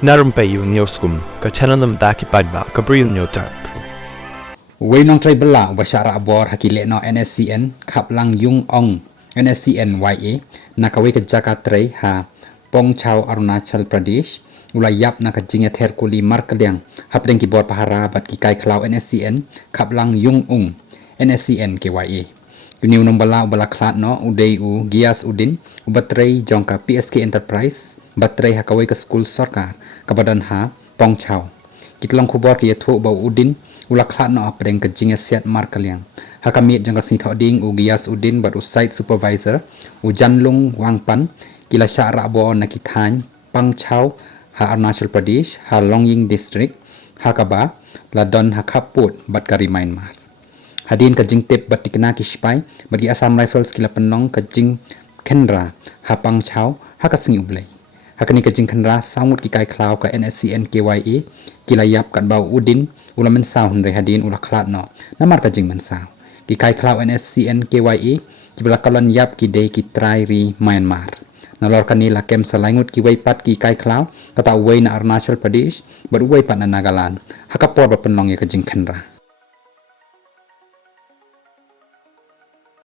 Na Rympei U Hynñiewtrep ki paidbah Bri U Hynñiewtrep. Uwei nong trai bela basyara abor haki lehnoh NSCN KYA NSCN KYA nakawai ke Jakarta ha Pong Chau Arunachal Pradesh ulayap na ka jingiasiat kuli markaliang hapdeng ki bor pahara bat ki kai klau NSCN KYA NSCN KYA Uniu nombala ubala klat no udei u gias udin ubatrai jong ka PSK Enterprise batrai hakawai ke school sarkar kabadan ha Pong Chau Kyllon kubor ki yathu bau udin ula klat no apdeng ke jingiasiat markaliang hakamit jong ka sithoding u gias udin bat u site supervisor u janlung wangpan kila syara bo na kithan Pang Chau ha Arunachal Pradesh ha Longying district hakaba ladon hakaput bat ka Myanmar Hadin ka jing tip bat tikna ki spai bagi Assam Rifles kila penong ka jing Kendra ha Pang Chau ha ka singi ublei hakani ka jing Kendra samut ki kai klau ka NSCN KYA kila yap kat bau udin ula mensau hundre hadin ula klat no namar ka jing mensau ki kai klau NSCN KYA ki bala kalon yap ki dei ki trai ri Myanmar nalor kanila kem salangut ki waipat ki kai klau kata uwei na Arunachal Pradesh bar uwei pat na Nagaland hakapor ba penong ya ka jing Kendra